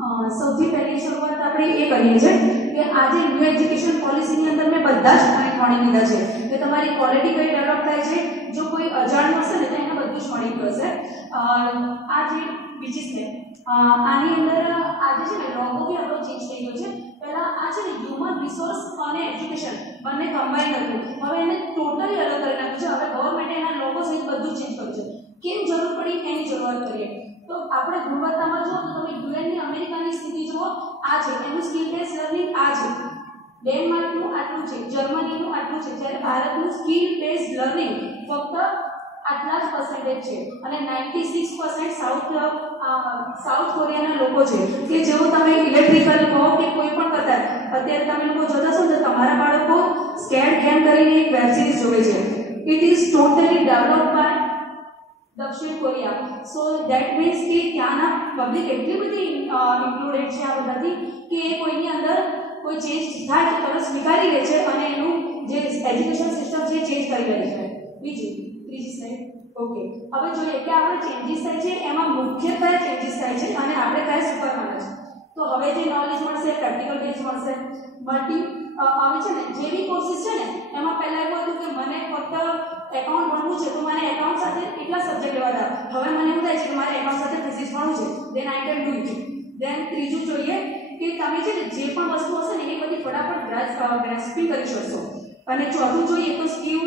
સૌથી પહેલી શરૂઆત આપણે એ કરીએ છીએ કે આજે ન્યૂ એજ્યુકેશન પોલિસીની અંદર મેં બધા જ પોઈન્ટ મળી લીધા છે કે તમારી ક્વોલિટી કઈ ડેવલપ થાય છે. જો કોઈ અજાણ્યું હશે ને તો એને બધું જ મળી ગયું હશે. આ જે બીજી સ્ટેપ આની અંદર આજે છે ને લોગો બી આપણો ચેન્જ થઈ ગયો છે. પહેલા આ છે ને હ્યુમન રિસોર્સ અને એજ્યુકેશન બંને કમ્બાઈન હતું, હવે એને ટોટલી અલગ કરી નાખ્યું છે. હવે ગવર્મેન્ટે એના લોગો સહિત બધું ચેન્જ કર્યું છે. કેમ જરૂર પડી એની શરૂઆત કરીએ તો આપણે ગુણવત્તામાં જુઓ તો તમે યુએનની અમેરિકાની સ્થિતિ જુઓ, આ છે એનું સ્કિલ બેઝ લર્નિંગ, આ છે ડેનમાર્કનું આટલું છે, જર્મનીનું આટલું છે, જ્યારે ભારતનું સ્કિલ બેઝ લર્નિંગ ફક્ત આટલા જ પર્સન્ટેજ છે અને 96% સાઉથ કોરિયાના લોકો છે કે જેઓ તમે ઇલેક્ટ્રિકલ કહો કે કોઈ પણ કરતા અત્યારે તમે લોકો જોતા છો તો તમારા બાળકો સ્કેડ ગેમ કરીને એક વેબ સિરીઝ જોવે છે. It is totally developed by દક્ષિણ કોરિયા. સો ધેટ મીન્સ કે ત્યાંના પબ્લિક એટલી બધી ઇન્ક્લુડેડ છે આ બધાથી કે એ કોઈની અંદર કોઈ ચેન્જ થાય તો તરત સ્વીકારી લે છે અને એનું જે એજ્યુકેશન સિસ્ટમ છે ચેન્જ કરી લે છે. ત્રીજી સ્લાઇડ. ઓકે, હવે જોઈએ કે આપણે ચેન્જીસ થાય છે એમાં મુખ્ય કયા ચેન્જીસ થાય છે અને આપણે કયા સ્વીકારવાના છે. તો હવે જે નોલેજ મળશે પ્રેક્ટિકલ બેઝ મળશે. હવે છે ને જે બી કોર્સિસ છે ને એમાં પહેલા એવું હતું કે મને ફક્ત એકાઉન્ટ ભણવું છે તો મને એકાઉન્ટ સાથે કેટલા સબ્જેક્ટ લેવા હતા. હવે મને એવું થાય છે કે મારે એકાઉન્ટ સાથે ફિઝિક્સ ભણવું છે, દેન આઈ કેન ડુ ઇટ. દેન ત્રીજું જોઈએ કે તમે છે ને જે પણ વસ્તુ હશે ને એ બધી ફટાફટ ગ્રાસ્પિંગ કરી શકશો. અને ચોથું જોઈએ તો સ્કિલ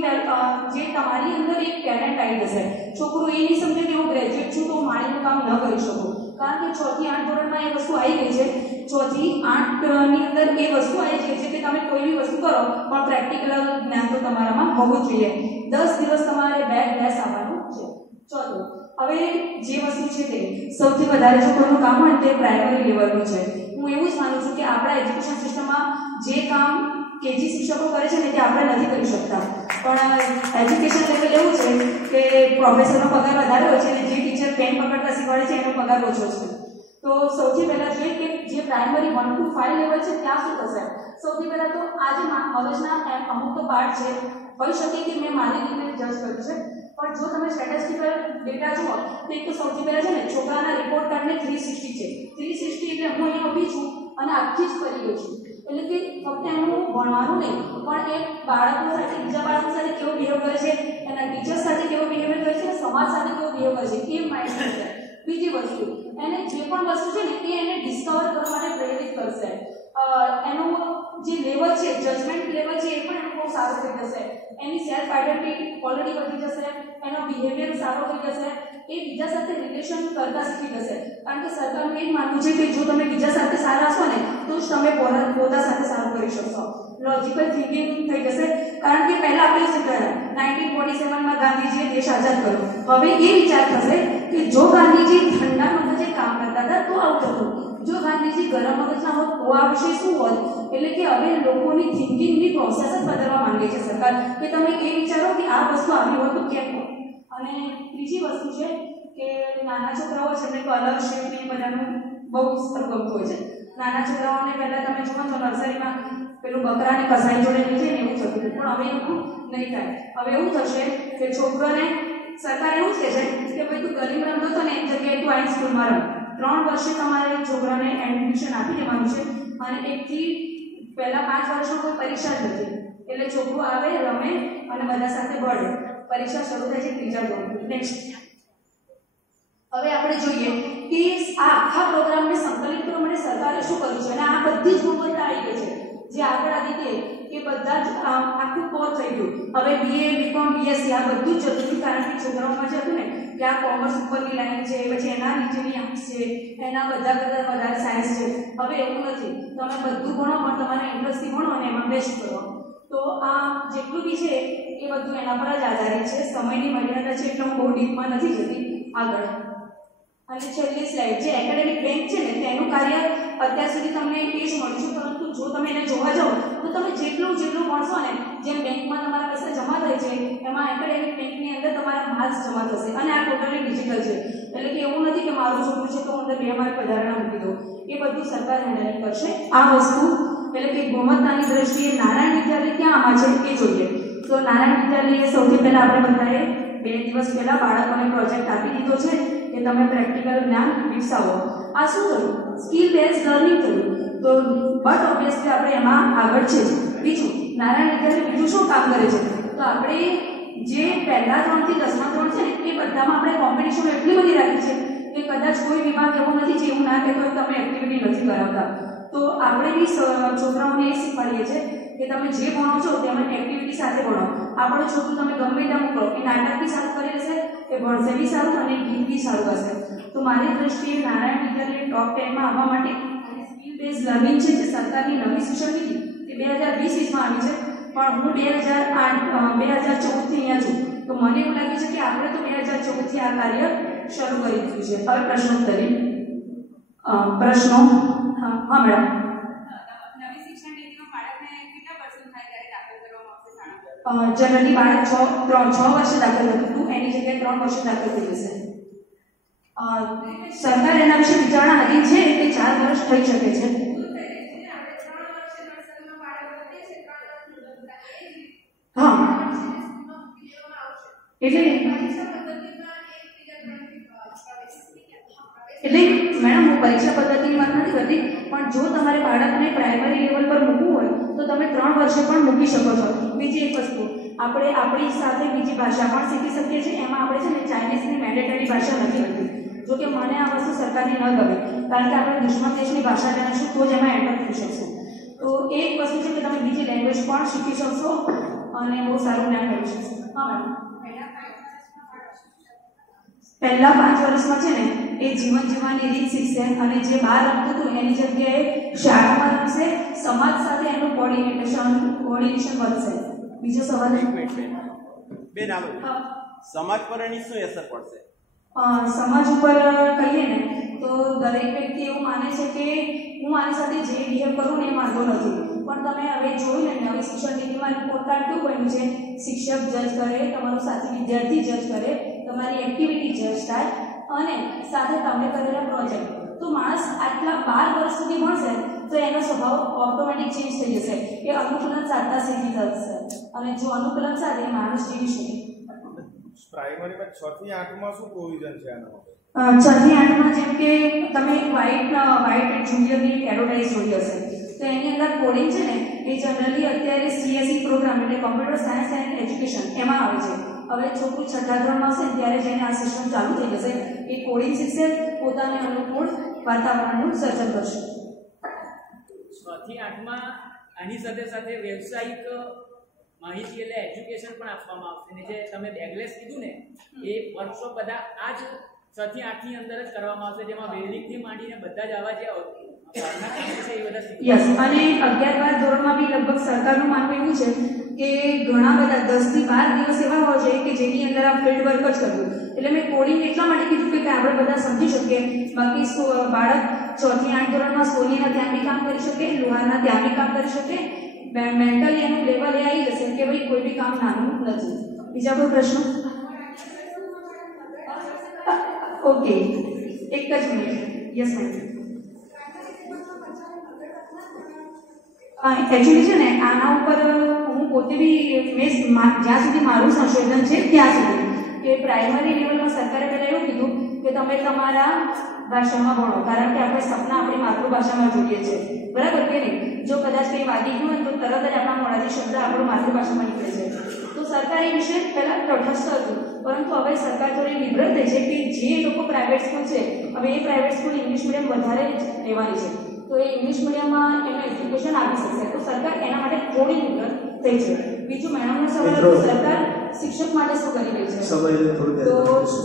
જે તમારી અંદર એક ટેલેન્ટ આવી જશે. છોકરો એ નહીં સમજે કે હું ગ્રેજ્યુએટ છું તો માળીનું કામ ન કરી શકું, કારણ કે 6 થી 8 ધોરણમાં એ વસ્તુ આવી ગઈ છે. 6 થી 8 ની અંદર એ વસ્તુ આવી ગઈ છે કે તમે કોઈ બી વસ્તુ કરો પણ પ્રેક્ટિકલ જ્ઞાન તો તમારામાં હોવું જોઈએ. 10 દિવસ તમારે બેસ આવવાનું છે. ચોથું, હવે જે વસ્તુ છે તે સૌથી વધારે જો કોઈનું કામ હોય તે પ્રાઇમરી લેવલનું છે. હું એવું જ માનું છું કે આપણા એજ્યુકેશન સિસ્ટમમાં જે કામ કેજી શિક્ષકો કરે છે ને તે આપણે નથી કરી શકતા, પણ એજ્યુકેશન લેવલ એવું છે કે પ્રોફેસરનો પગાર વધારે હોય છે અને જે ટીચર પેન પકડતા શીખવાડે છે એનો પગાર ઓછો છે. તો સૌથી પહેલાં જોઈએ કે જે પ્રાઇમરી 1 to 5 લેવલ છે ત્યાં શું થશે. સૌથી પહેલાં તો આ જે મગજના અમુક તો પાર્ટ છે, હોઈ શકે કે મેં મારી રીતે જજ કર્યું છે, પણ જો તમે સ્ટેટિસ્ટિકલ ડેટા જુઓ તો એક તો સૌથી પહેલાં છે ને છોકરાના રિપોર્ટ કાર્ડને 360 છે. 360 એટલે હું અહીંયા ઊભી છું અને આખી જ ફરી ગઈ છું. એટલે કે ફક્ત એનું ભણવાનું નહીં પણ એ બાળકો સાથે બીજા બાળકો સાથે કેવો બિહેવ કરે છે, એના ટીચર સાથે કેવો બિહેવિયર કરે છે, સમાજ સાથે કેવો બિહેવ કરે છે એ માઇન્ડ છે. બીજી વસ્તુ, એને જે પણ વસ્તુ છે ને એ એને ડિસ્કવર કરવા માટે પ્રેરિત કરશે. એનું જે લેવલ છે જજમેન્ટ લેવલ છે એ પણ એનું બહુ સારું થઈ જશે. એની સેલ્ફ આઈડેન્ટિટી ઓલરેડી વધી જશે, એનો બિહેવિયર સારો થઈ જશે, એ બીજા સાથે રિલેશન કરતા શીખી જશે. કારણ કે સરકારનું એ જ માનવું છે કે જો તમે બીજા સાથે સારા હશો ને તો જ તમે પોતા સાથે સારું કરી શકશો. લોજિકલ થિંકિંગ થઈ જશે, કારણ કે પહેલાં આપણે શું કહ્યું 1947માં ગાંધીજીએ દેશ આઝાદ કર્યો. હવે એ વિચાર થશે કે જો ગાંધીજી ઠંડા મગજે કામ કરતા હતા તો આવું થતું, જો ગાંધીજી ગરમ મગજના હોત તો આ વિષય શું હોત. એટલે કે હવે લોકોની થિંકિંગની પ્રોસેસ જ બદલવા માંગે છે સરકાર, કે તમે એ વિચારો કે આ વસ્તુ આવી હોય તો કેમ હોય. અને ત્રીજી વસ્તુ છે કે નાના છોકરાઓ છે એમને કલર શેપ ને બધાનું બહુ ગમતું હોય છે. નાના છોકરાઓને પહેલાં તમે જુઓ તો નર્સરીમાં પેલું બકરાને કસાઈ જોડે લઈ જાય ને એવું થતું, પણ હવે એવું નહીં થાય. હવે એવું થશે કે છોકરાને સરકાર એવું જ કહે છે કે ભાઈ તું ગલીમાં રમતો હતો ને એક જગ્યાએ તું આઈ સ્કૂલમાં રમ. 3 વર્ષે તમારે છોકરાને એડમિશન આપી દેવાનું છે અને 1 થી પહેલાં 5 વર્ષમાં કોઈ પરીક્ષા જ નથી. એટલે છોકરું આવે રમે અને બધા સાથે ભળે. પરીક્ષા શરૂ થાય છે 3જા ધોરણથી. નેક્સ્ટ, હવે આપણે જોઈએ કે આ આખા પ્રોગ્રામને સંકલિત કરવા માટે સરકારે શું કર્યું છે અને આ બધી જ ગુણવત્તા આવી ગઈ છે. જે આગળ આવી ગઈ એ બધા જ આખું કોર થઈ ગયું. હવે BA BCom BSc આ બધું જ જતું, કારણ કે છોકરાઓમાં જે હતું ને કે આ કોમર્સ ઉપરની લાઈન છે, પછી એના નીચેની આર્ટ્સ છે, એના બધા કરતાં વધારે સાયન્સ છે. હવે એવું નથી, તમે બધું ભણો પણ તમારે ઇન્ટરેસ્ટથી ભણો અને એમાં બેસ્ટ કરો. તો આ જેટલું બી છે એ બધું એના પર જ આધારિત છે. સમયની મર્યાદા છે એટલે હું બહુ ડીપમાં નથી જતી. આગળ અને છેલ્લી સ્લાઇડ, જે એકેડેમિક બેંક છે ને તેનું કાર્ય અત્યાર સુધી તમને એ જ મળ્યું છે, પરંતુ જો તમે એને જોવા જાઓ તો તમે જેટલું ભણશો ને, જેમ બેંકમાં તમારા પૈસા જમા થાય છે એમાં એકેડેમિક બેંકની અંદર તમારા માર્ક્સ જમા થશે. અને આ ટોટલી ડિજિટલ છે, એટલે કે એવું નથી કે મારું છોકરું છે તો હું અંદર 2 માર્ક વધારાના મૂકી દઉં. એ બધું સરકાર હેન્ડલિંગ કરશે. આ વસ્તુ એટલે કે ગુણવત્તાની દ્રષ્ટિએ નારાયણ વિદ્યાલય ક્યાં આમાં છે એ જોઈએ. તો નારાયણ વિદ્યાલયે સૌથી પહેલાં આપણે બધાએ 2 દિવસ પહેલાં બાળકોને પ્રોજેક્ટ આપી દીધો છે કે તમે પ્રેક્ટિકલ જ્ઞાન વિકસાવો. આ શું થયું? સ્કિલ બેઝ લર્નિંગ થયું. તો બટ ઓબ્વિયસલી આપણે એમાં આગળ છે. બીજું નારાયણ વિદ્યાલય બીજું શું કામ કરે છે? તો આપણે જે પહેલા 3 થી 10મા ધોરણ છે ને એ બધામાં આપણે કોમ્પિટિશન એટલી બધી રાખી છે કે કદાચ કોઈ વિભાગ એવો નથી જે એવું ના કહેતો હોય તમે એક્ટિવિટી નથી કરાવતા. તો આપણે બી છોકરાઓને એ શીખવાડીએ છીએ કે તમે જે ભણો છો તેમાં એક્ટિવિટી સાથે ભણો. આપણો છોકરું તમે ગમે ત્યાં મોકલો કે નાટક બી સારું કરી લેશે, કે ભણશે બી સારું અને ગીત બી સારું હશે. તો મારી દ્રષ્ટિએ નારાયણ વિદ્યાલય ટોપ 10 માં આવવા માટે સ્કિલ બેઝ લર્નિંગ છે જે સરકારની નવી શિક્ષણ નીતિ તે 2020-21માં આવી છે, પણ હું 2014 થી અહીંયા છું. તો મને એવું લાગે છે કે આપણે તો 2014 થી આ કાર્ય શરૂ કરી દીધું છે. હવે પ્રશ્નોત્તરી પ્રશ્નો. હા મેડમ. નવી શિક્ષણ નીતિમાં બાળકને કેટલા વર્ષનો થાય ત્યારે દાખલ કરવામાં આવશે શાળામાં? જનરલી બાળક 6 વર્ષે દાખલ થતું, એની જગ્યાએ 3 વર્ષે દાખલ થઈ જશે. સરકાર એના વિશે વિચારણા હતી છે કે 4 વર્ષ થઈ શકે છે. હા એટલે મેડમ હું પરીક્ષા પદ્ધતિની વાત નથી કરતી, પણ જો તમારે બાળકને પ્રાઇમરી લેવલ પર મૂકવું હોય તો તમે 3 વર્ષે પણ મૂકી શકો છો. બીજી એક વસ્તુ, આપણે આપણી સાથે બીજી ભાષા પણ શીખી શકીએ છીએ. એમાં આપણે છે ને ચાઇનીઝની મેન્ડેટરી ભાષા નથી હોતી. જો કે મને આ વસ્તુ સરકારની ન ગમે, કારણ કે આપણે દુશ્મન દેશની ભાષા જાણીશું તો જ એમાં એન્ટર થઈ શકશું. તો એક વસ્તુ છે કે તમે બીજી લેંગ્વેજ પણ શીખી શકશો અને બહુ સારું જ્ઞાન મેળવી શકશો. હા મેડમ. પહેલા 5 વર્ષમાં છે ને એ જીવન જીવવાની રીત શીખશે અને જે બહાર રમતું હતું એની જગ્યાએ શાળામાં રમશે. સમાજ સાથે એનું કોર્ડિનેશન વધશે. બીજો સવાલ બેન સમાજ પર એની શું અસર પડશે? સમાજ ઉપર કહીએ ને તો દરેક વ્યક્તિ એવું માને છે કે હું આની સાથે જે બિહેવ કરું ને એ વાંધો નથી, પણ તમે હવે જોયું ને નવી શિક્ષણ નીતિમાં રિપોર્ટ કાર્ડ કેવું બન્યું છે? શિક્ષક જજ કરે, તમારો સાથી વિદ્યાર્થી જજ કરે, તમારી એક્ટિવિટી જજ થાય અને સાથે તમે કરેલા પ્રોજેક્ટ. તો માણસ આટલા 12 વર્ષ સુધી ભણશે તો એનો સ્વભાવ ઓટોમેટિક ચેન્જ થઈ જશે. એ અનુકૂલન સાધતા શીખી જશે અને જો અનુકૂલન સાથે માણસ જીવી શકે. પ્રાઇમરીમાં 6 થી 8માં શું પ્રોવિઝન છે આના માટે? 6 થી 8માં જેમ કે તમે વ્હાઇટ જુનિયરની એડવર્ટાઇઝ જોઈ હશે, તો એની અંદર કોડિંગ છે ને એ જનરલી અત્યારે CSE પ્રોગ્રામ એટલે કોમ્પ્યુટર સાયન્સ એન્ડ એજ્યુકેશન એમાં આવે છે. હવે છોકરું 6થા ધોરણમાં હશે ત્યારે જઈને આ સિસ્ટમ ચાલુ થઈ જશે. એ કોડિંગ શીખશે, પોતાને અનુકૂળ વાતાવરણનું સર્જન કરશે. 6 થી 8માં આની સાથે સાથે વ્યવસાયિક માહિતી એટલે એજ્યુકેશન પણ આપવામાં આવશે. ને જે તમે બેગલેસ કીધું ને એ વર્કશોપ બધા આ જ 6 થી 8 ની અંદર જ કરવામાં આવશે, જેમાં વેલ્ડિંગથી માંડીને બધા જ આવા જે યસ. અને 11-12 ધોરણમાં બી લગભગ સરકારનું માનવું એવું છે કે ઘણા બધા 10 થી 12 દિવસ એવા હોય છે કે જેની અંદર આ ફિલ્ડ વર્ક જ કરવું. એટલે મેં કોડિંગ એટલા માટે કીધું કે આપણે બધા સમજી શકીએ. બાકી બાળક 6 થી 8 ધોરણમાં સોનીના ત્યાં બી કામ કરી શકે, લોહારના ત્યાં બી કામ કરી શકે. મેન્ટલી એનું લેવલ એ આવી જશે કે ભાઈ કોઈ બી કામ નાનું નથી. બીજા કોઈ પ્રશ્નો? ઓકે, એક જ મિનિટ. Yes ma'am. એકચ્યુઅલી છે ને આના ઉપર હું પોતે બી જ્યાં સુધી મારું સંશોધન છે ત્યાં સુધી કે પ્રાઇમરી લેવલમાં સરકારે પહેલાં એવું કીધું કે તમે તમારા ભાષામાં ભણો, કારણ કે આપણે સપના આપણી માતૃભાષામાં જોઈએ છે, બરાબર કે નહીં? જો કદાચ કંઈ વાગી ગયું હોય તો તરત જ આપણા મોઢાથી શબ્દ આપણું માતૃભાષામાં નીકળે છે. તો સરકાર એ વિશે પહેલાં તટસ્થ હતું, પરંતુ હવે સરકાર થોડી લિબરલ થઈ છે કે જે લોકો પ્રાઇવેટ સ્કૂલ છે હવે એ પ્રાઇવેટ સ્કૂલ ઇંગ્લિશ મીડિયમ વધારે લેવાની છે, તો એ ઇંગ્લિશ મીડિયમમાં એનું એજ્યુકેશન આપી શકશે. તો સરકાર એના માટે થોડી લિબરલ થઈ છે. બીજું મેડમનો સવાલ હતો સરકાર શિક્ષક માટે શું કરી રહી છે? તો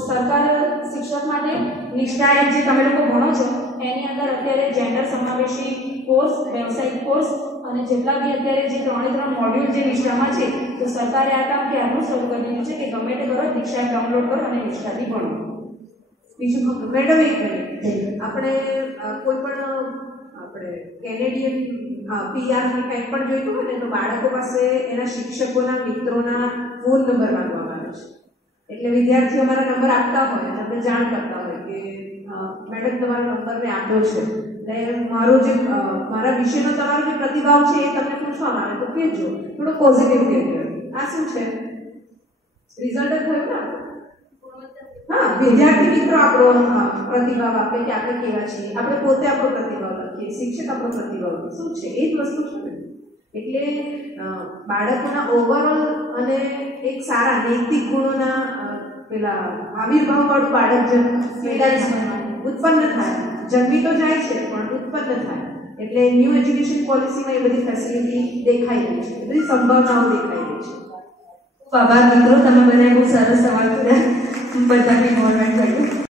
સરકાર શિક્ષક માટે નિષ્ઠા જે તમે લોકો ભણો છો એની અંદર અત્યારે જેન્ડર સમાવેશી કોર્સ, વ્યવસાયિક કોર્સ અને જેટલા બી અત્યારે જે 3 મોડ્યુલ જે નિષ્ઠામાં છે, તો સરકારે આ કામ ક્યારનું શરૂ કરી દીધું છે કે ગમે તે કરો, દીક્ષા ડાઉનલોડ કરો અને નિષ્ઠાથી ભણો. બીજું મેડમ એક મિનિટ, આપણે કોઈ પણ આપણે કેનેડિયન PR કંઈક પણ જોઈતું હોય ને તો બાળકો પાસે એના શિક્ષકોના મિત્રોના ફોન નંબર માંગવામાં આવે છે. એટલે વિદ્યાર્થીઓ અમારા નંબર આપતા હોય, આપણે જાણ કરતા હોય કે મેડમ તમારો નંબર મેં આપ્યો છે, એટલે મારા વિશેનો તમારો જે પ્રતિભાવ છે એ તમને પૂછવામાં આવે તો કહેજો, થોડો પોઝિટિવ કહેજો. આ શું છે? રિઝલ્ટ જ થયું ને? હા, વિદ્યાર્થી મિત્રો આપણો પ્રતિભાવ આપે કે આપણે કેવા છીએ, આપણે પોતે આપણો પ્રતિભાવ લખીએ, શિક્ષક આપણો પ્રતિભાવ લખે. શું છે એ જ વસ્તુ છે ને. એટલે બાળકોના ઓવરઓલ અને એક સારા નૈતિક ગુણોના પેલા આવિર્ભાવ વાળું બાળક જે ઉત્પન્ન થાય, જન્મી તો જાય છે પણ ઉત્પન્ન થાય. એટલે ન્યૂ એજ્યુકેશન પોલિસીમાં એ બધી ફેસિલિટી દેખાઈ રહી છે, બધી સંભાવનાઓ દેખાઈ રહી છે. આભાર મિત્રો, તમે બધાએ બહુ સરસ સવાલ કર્યા, બધાને ઇન્વોલ્વમેન્ટ કર્યું.